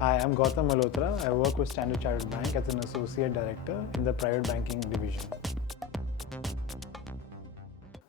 Hi, I'm Gautam Malhotra. I work with Standard Chartered Bank as an associate director in the private banking division.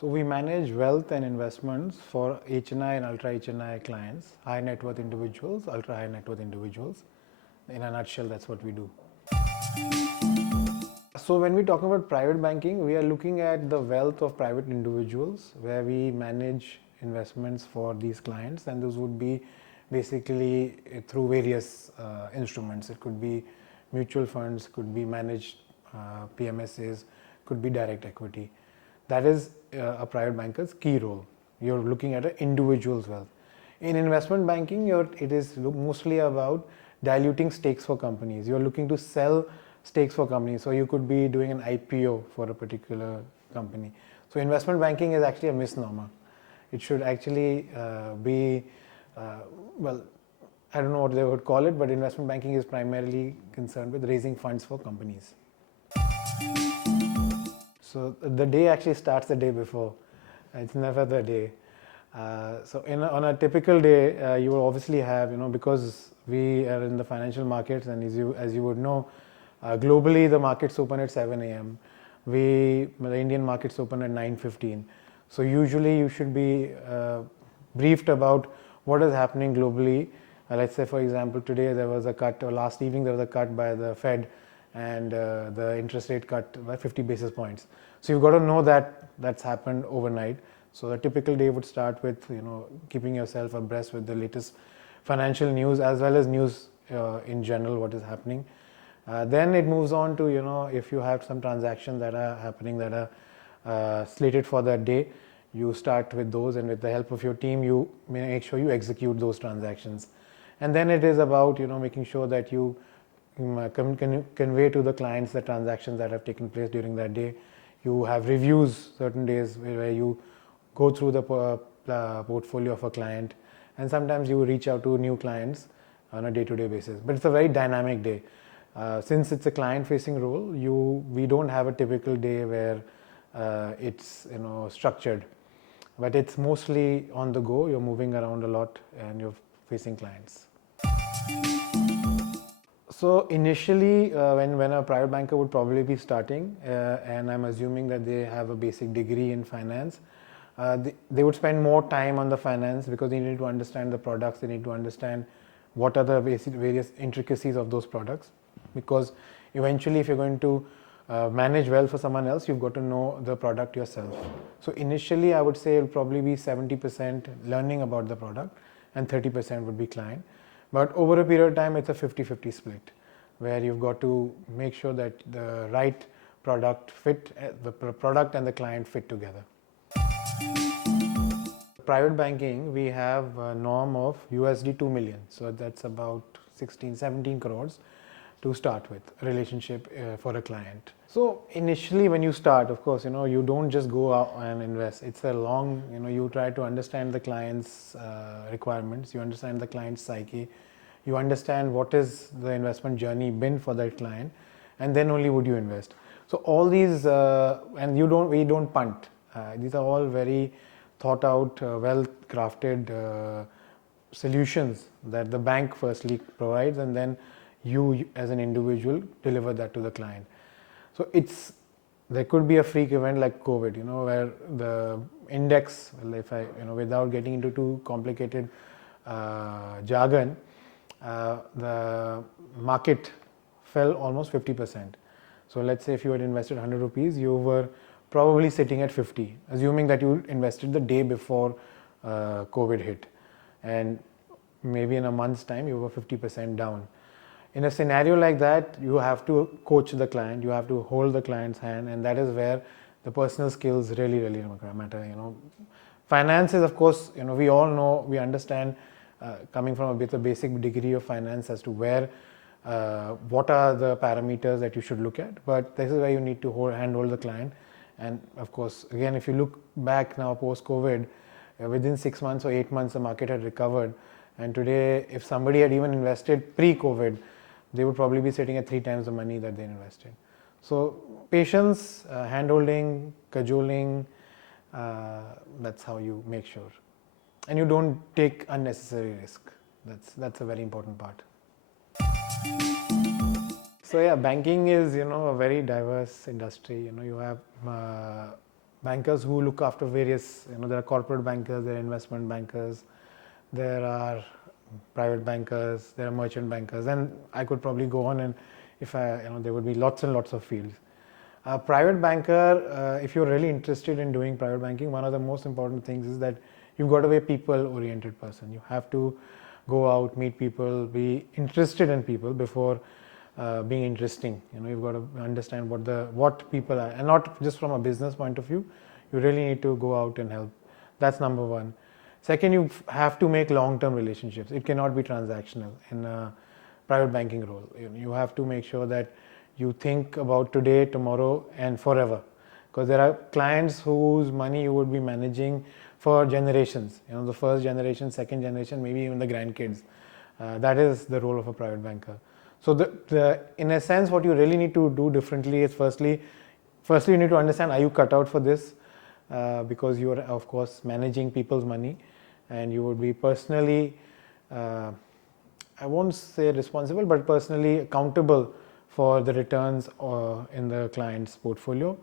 So we manage wealth and investments for HNI and ultra HNI clients, high net worth individuals, ultra high net worth individuals. In a nutshell, that's what we do. So when we talk about private banking, we are looking at the wealth of private individuals where we manage investments for these clients, and those would be basically through various instruments. It could be mutual funds, could be managed PMSs, could be direct equity. That is a private banker's key role. You're looking at an individual's wealth. In investment banking, it is mostly about diluting stakes for companies. You're looking to sell stakes for companies. So you could be doing an IPO for a particular company. So investment banking is actually a misnomer. It should actually be, well, I don't know what they would call it, but investment banking is primarily concerned with raising funds for companies. So the day actually starts the day before. It's never the day. On a typical day, you will obviously have, because we are in the financial markets, and as you would know, globally the markets open at 7 a.m. The Indian markets open at 9:15. So usually you should be briefed about what is happening globally. Let's say, for example, today there was a cut, or last evening there was a cut by the Fed, and the interest rate cut by 50 basis points. So you've got to know that that's happened overnight. So a typical day would start with keeping yourself abreast with the latest financial news as well as news in general, what is happening. Then it moves on to if you have some transactions that are happening that are slated for that day, you start with those, and with the help of your team you make sure you execute those transactions. And then it is about making sure that you convey to the clients the transactions that have taken place during that day. You have reviews certain days where you go through the portfolio of a client, and sometimes you reach out to new clients on a day-to-day basis. But it's a very dynamic day. Since it's a client-facing role, we don't have a typical day where it's structured, but it's mostly on the go. You're moving around a lot and you're facing clients. So initially, when a private banker would probably be starting, and I'm assuming that they have a basic degree in finance, they would spend more time on the finance because they need to understand the products. They need to understand what are the various intricacies of those products, because eventually if you're going to manage well for someone else, you've got to know the product yourself. So initially I would say it'll probably be 70% learning about the product and 30% would be client. But over a period of time, it's a 50-50 split, where you've got to make sure that the right product fit, the product and the client fit together. Private banking, we have a norm of USD 2 million. So that's about 16-17 crores to start with, a relationship for a client. So initially when you start, of course, you don't just go out and invest. It's a long, you try to understand the client's requirements, you understand the client's psyche, you understand what is the investment journey been for that client, and then only would you invest. So all these, and we don't punt. These are all very thought out, well crafted solutions that the bank firstly provides, and then you as an individual deliver that to the client. So there could be a freak event like COVID, where the index, if I, without getting into too complicated jargon, the market fell almost 50%. So let's say if you had invested 100 rupees, you were probably sitting at 50, assuming that you invested the day before COVID hit, and maybe in a month's time you were 50% down. In a scenario like that, you have to coach the client, you have to hold the client's hand, and that is where the personal skills really matter. Finance is, of course, we all know, we understand, coming from a basic degree of finance as to where what are the parameters that you should look at, but this is where you need to handhold the client. And of course, again, if you look back now post COVID, within 6 months or 8 months the market had recovered, and today if somebody had even invested pre-COVID, they would probably be sitting at 3 times the money that they invested. So patience, hand-holding, cajoling, that's how you make sure. And you don't take unnecessary risk. That's a very important part. So yeah, banking is a very diverse industry. You have bankers who look after various. There are corporate bankers, there are investment bankers, there are private bankers, there are merchant bankers, and I could probably go on, and if I there would be lots and lots of fields. A private banker, if you're really interested in doing private banking, one of the most important things is that you've got to be a people-oriented person. You have to go out, meet people, be interested in people before being interesting. You've got to understand what people are, and not just from a business point of view. You really need to go out and help. That's number one. Second, you have to make long-term relationships. It cannot be transactional in a private banking role. You have to make sure that you think about today, tomorrow, and forever, because there are clients whose money you would be managing for generations. The first generation, second generation, maybe even the grandkids. That is the role of a private banker. So in a sense, what you really need to do differently is firstly you need to understand, are you cut out for this? Because you are, of course, managing people's money, and you would be personally, I won't say responsible, but personally accountable for the returns in the client's portfolio.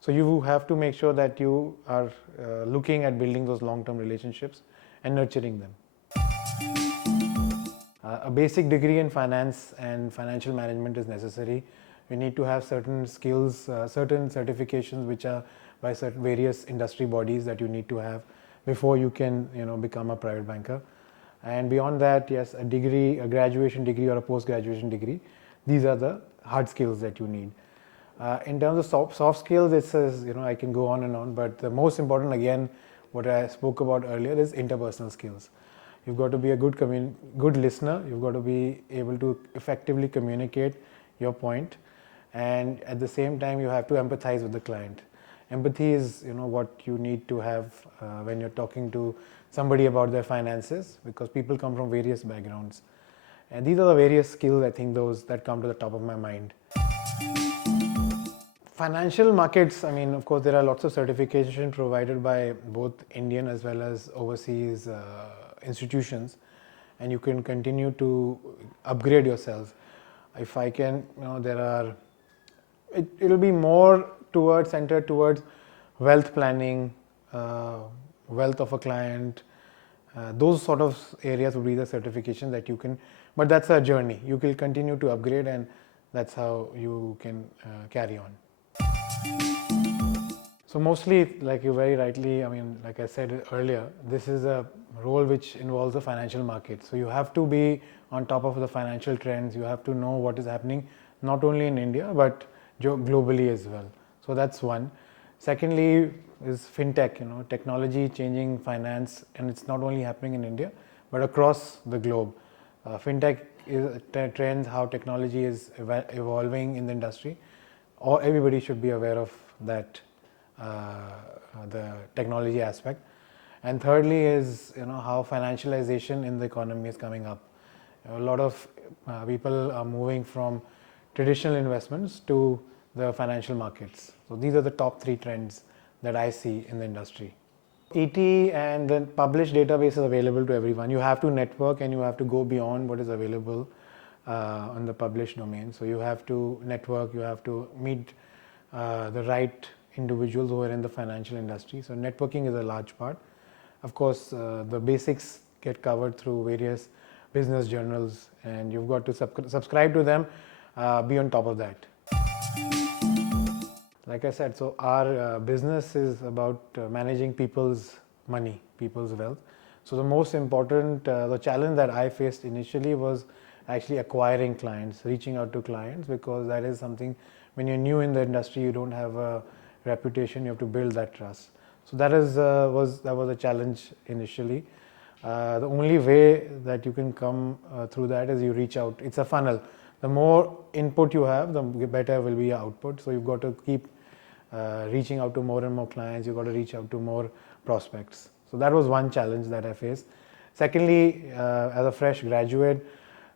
So you have to make sure that you are looking at building those long-term relationships and nurturing them. A basic degree in finance and financial management is necessary. You need to have certain skills, certain certifications which are by certain various industry bodies that you need to have before you can become a private banker. And beyond that, yes, a degree, a graduation degree or a post-graduation degree. These are the hard skills that you need. In terms of soft skills, it says, I can go on and on, but the most important, again, what I spoke about earlier is interpersonal skills. You've got to be a good listener. You've got to be able to effectively communicate your point, and at the same time, you have to empathize with the client. Empathy is, what you need to have when you're talking to somebody about their finances, because people come from various backgrounds. And these are the various skills, I think, those that come to the top of my mind. Financial markets, of course, there are lots of certification provided by both Indian as well as overseas institutions, and you can continue to upgrade yourself. If I can, it'll be more centered towards wealth planning, wealth of a client. Those sort of areas would be the certification that you can, but that's a journey. You will continue to upgrade, and that's how you can carry on. So mostly, like you very rightly, like I said earlier, this is a role which involves the financial market. So you have to be on top of the financial trends. You have to know what is happening, not only in India, but globally as well. So that's one. Secondly is fintech, technology changing finance, and it's not only happening in India, but across the globe. Fintech is trends, how technology is evolving in the industry. Everybody should be aware of that, the technology aspect. And thirdly is how financialization in the economy is coming up. A lot of people are moving from traditional investments to the financial markets. So these are the top 3 trends that I see in the industry. ET and the published database is available to everyone. You have to network, and you have to go beyond what is available on the published domain. So you have to network, you have to meet the right individuals who are in the financial industry. So networking is a large part. Of course, the basics get covered through various business journals, and you've got to subscribe to them, be on top of that. Like I said, so our business is about managing people's money, people's wealth. So the most important, the challenge that I faced initially was actually acquiring clients, reaching out to clients, because that is something, when you're new in the industry, you don't have a reputation, you have to build that trust. So that was a challenge initially. The only way that you can come through that is you reach out. It's a funnel. The more input you have, the better will be your output. So you've got to keep reaching out to more and more clients. You've got to reach out to more prospects. So that was one challenge that I faced. Secondly, as a fresh graduate,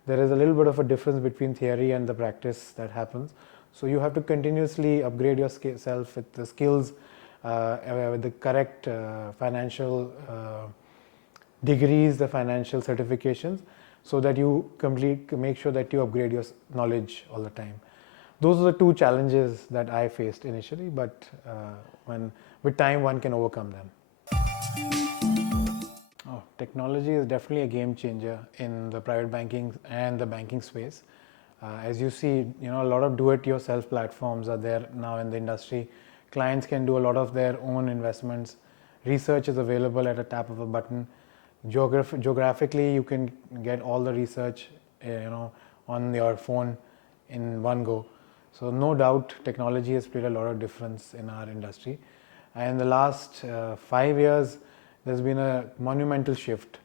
there is a little bit of a difference between theory and the practice that happens. So you have to continuously upgrade yourself with the skills, with the correct financial degrees, the financial certifications. so that you make sure that you upgrade your knowledge all the time. Those are the two challenges that I faced initially, but with time one can overcome them. Oh, technology is definitely a game changer in the private banking and the banking space. As you see, a lot of do-it-yourself platforms are there now in the industry. Clients can do a lot of their own investments. Research is available at a tap of a button. Geographically, you can get all the research, on your phone in one go. So no doubt, technology has played a lot of difference in our industry. And in the last 5 years, there's been a monumental shift.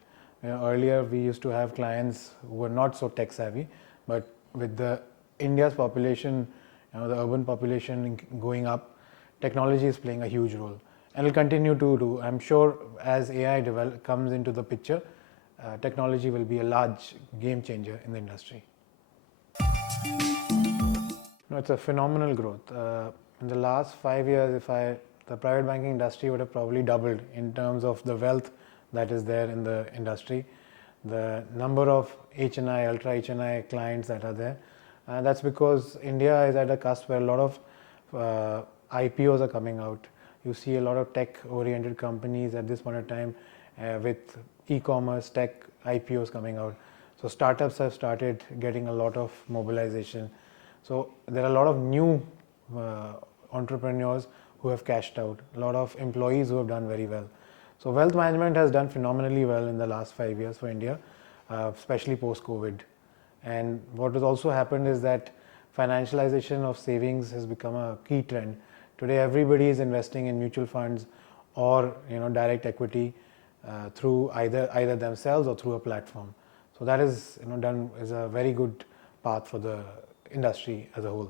Earlier, we used to have clients who were not so tech savvy, but with the India's population, the urban population going up, technology is playing a huge role, and will continue to do. I'm sure as AI comes into the picture, technology will be a large game changer in the industry. It's a phenomenal growth. In the last 5 years, the private banking industry would have probably doubled in terms of the wealth that is there in the industry, the number of HNI, ultra HNI clients that are there. That's because India is at a cusp where a lot of IPOs are coming out. You see a lot of tech-oriented companies at this point of time with e-commerce, tech IPOs coming out. So startups have started getting a lot of mobilization. So there are a lot of new entrepreneurs who have cashed out, a lot of employees who have done very well. So wealth management has done phenomenally well in the last 5 years for India, especially post-COVID. And what has also happened is that financialization of savings has become a key trend. Today, everybody is investing in mutual funds or direct equity through either themselves or through a platform. So that is is a very good path for the industry as a whole.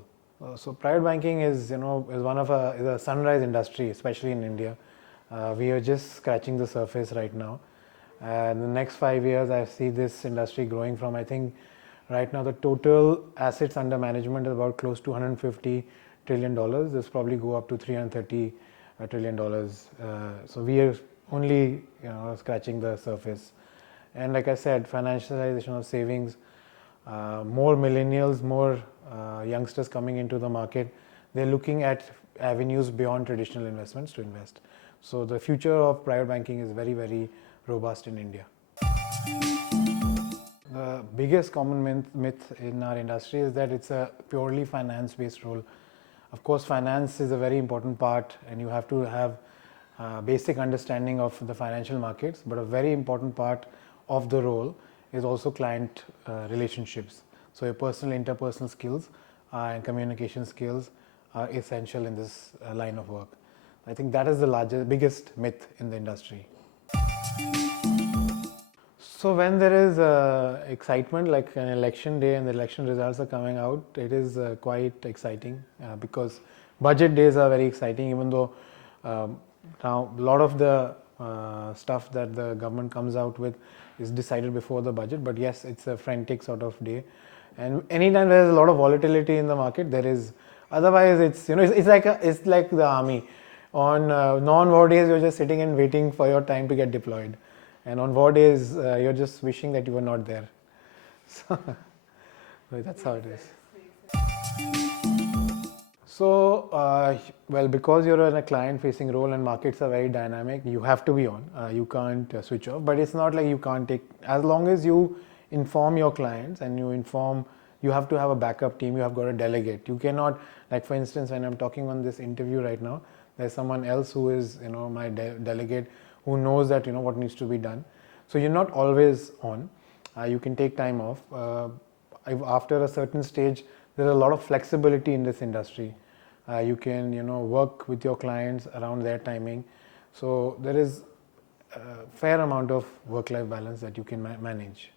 So private banking is is a sunrise industry, especially in India. We are just scratching the surface right now. In the next 5 years, I see this industry growing from, I think, right now the total assets under management is about close to $150 trillion. This probably go up to $330 trillion. So we are only scratching the surface. And like I said, financialization of savings, more millennials, more youngsters coming into the market. They're looking at avenues beyond traditional investments to invest. So the future of private banking is very, very robust in India. The biggest common myth in our industry is that it's a purely finance-based role. Of course, finance is a very important part, and you have to have basic understanding of the financial markets, but a very important part of the role is also client relationships. So your personal, interpersonal skills and communication skills are essential in this line of work. I think that is the biggest myth in the industry. So when there is excitement like an election day and the election results are coming out, it is quite exciting because budget days are very exciting, even though now a lot of the stuff that the government comes out with is decided before the budget. But yes, it's a frantic sort of day, and anytime there is a lot of volatility in the market, there is. Otherwise, it's like the army. On non-war days, you're just sitting and waiting for your time to get deployed, and on war days, you're just wishing that you were not there. So that's how it is. So, well, because you're in a client-facing role and markets are very dynamic, you have to be on. You can't switch off. But it's not like you can't take. As long as you inform your clients and you have to have a backup team. You have got to delegate. You cannot, like for instance, when I'm talking on this interview right now, there's someone else who is, my delegate who knows that what needs to be done. So you're not always on. You can take time off. After a certain stage, there's a lot of flexibility in this industry. You can work with your clients around their timing. So there is a fair amount of work-life balance that you can manage.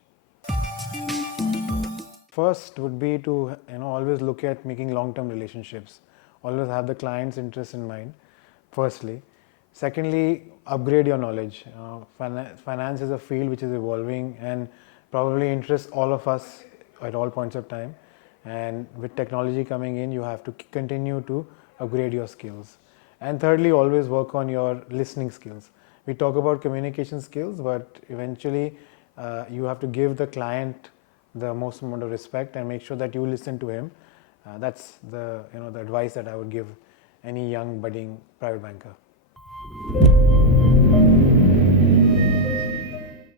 First would be to always look at making long-term relationships. Always have the client's interest in mind. Firstly, secondly, upgrade your knowledge. Finance is a field which is evolving and probably interests all of us at all points of time. And with technology coming in, you have to continue to upgrade your skills. And thirdly, always work on your listening skills. We talk about communication skills, but eventually you have to give the client the most amount of respect and make sure that you listen to him. That's the advice that I would give any young budding private banker.